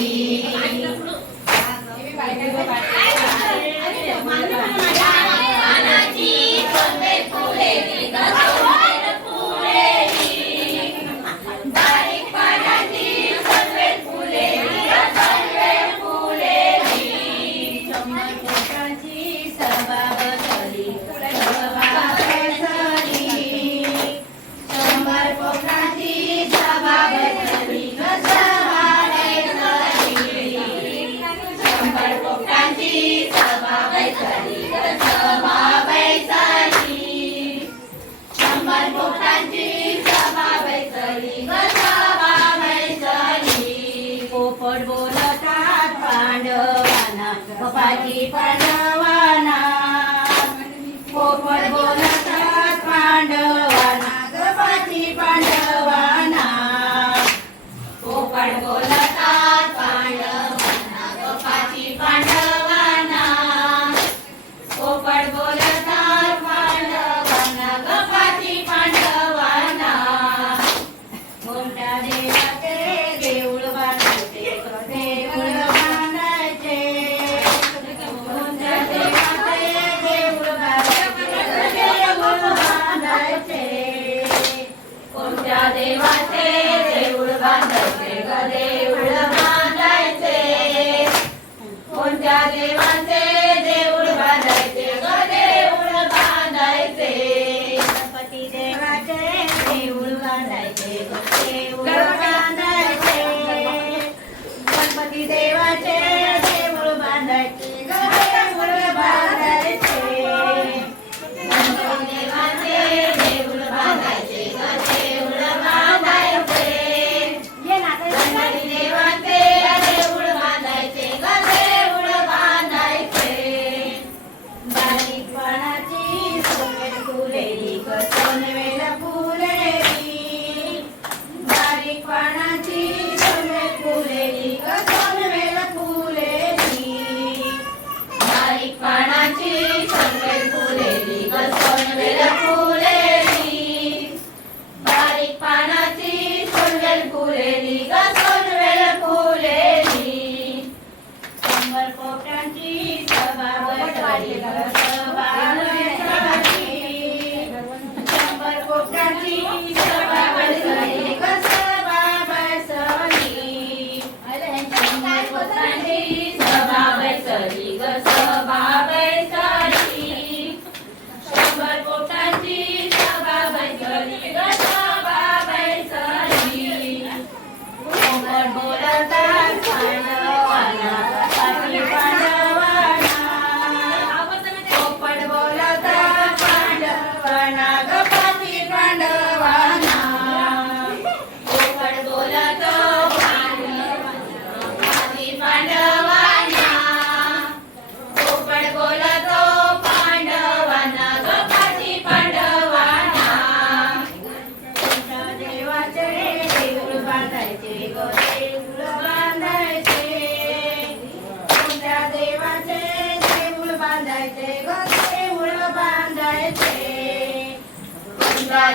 see. పది పనా I Adeva. Gracias. देवाचे देऊळ बांधायचे.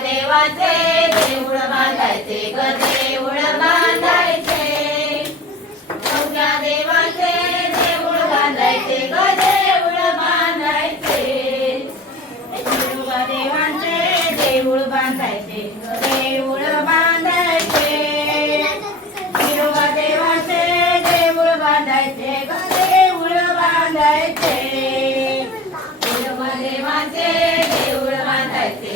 देवाचे देऊळ बांधायचे. ग देऊळ बांधायचे. देवळ बांधायचे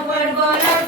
উপর বলা